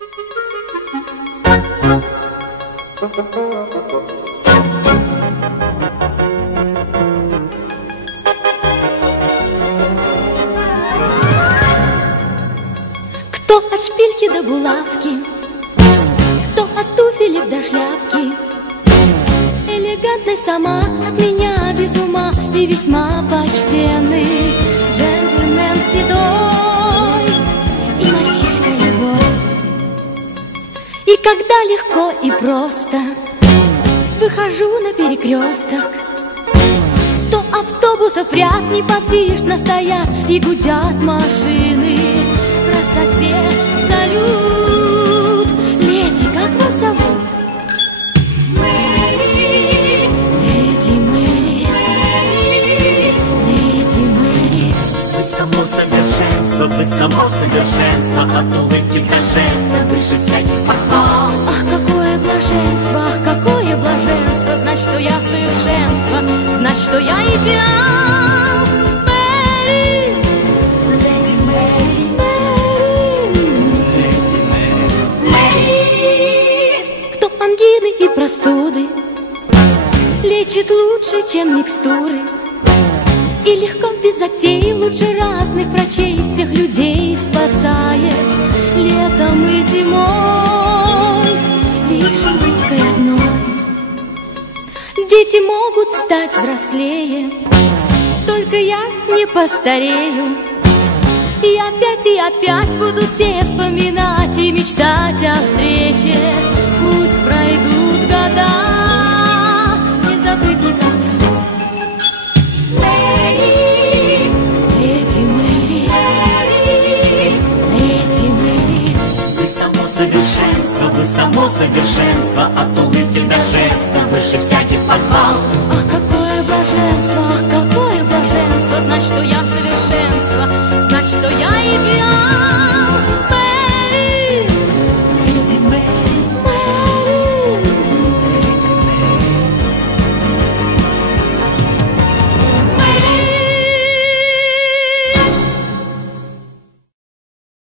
Кто от шпильки до булавки, кто от туфелек до шляпки, элегантный сама, от меня без ума и весьма почтенный джентльмен седой и мальчишка любой. И когда легко и просто выхожу на перекресток, 100 автобусов в ряд неподвижно стоят и гудят машины. Красоте салют. Леди, как вас зовут? Мэри. Леди Мэри. Леди Мэри. Вы само совершенство, вы само совершенство, от улыбки до жеста выше всяких похвал. Ах, какое блаженство, ах, какое блаженство, знать, что я совершенство, знать, что я идеал. Мэри, Леди Мэри. Мэри. Кто ангины и простуды лечит лучше, чем микстуры, и легко без затей лучше разных врачей всех людей спасает летом и зимой лишь улыбкой одной. Дети могут стать взрослее, только я не постарею. И опять буду все вспоминать и мечтать о встрече. Пусть пройдут года, не забыть никогда. Мэри. Леди Мэри. Леди Мэри. Вы само совершенство, вы само совершенство, от улыбки до жеста выше всяких похвал. Ах, какое блаженство, ах, какое блаженство, знать, что я совершенство, знать, что я идеал.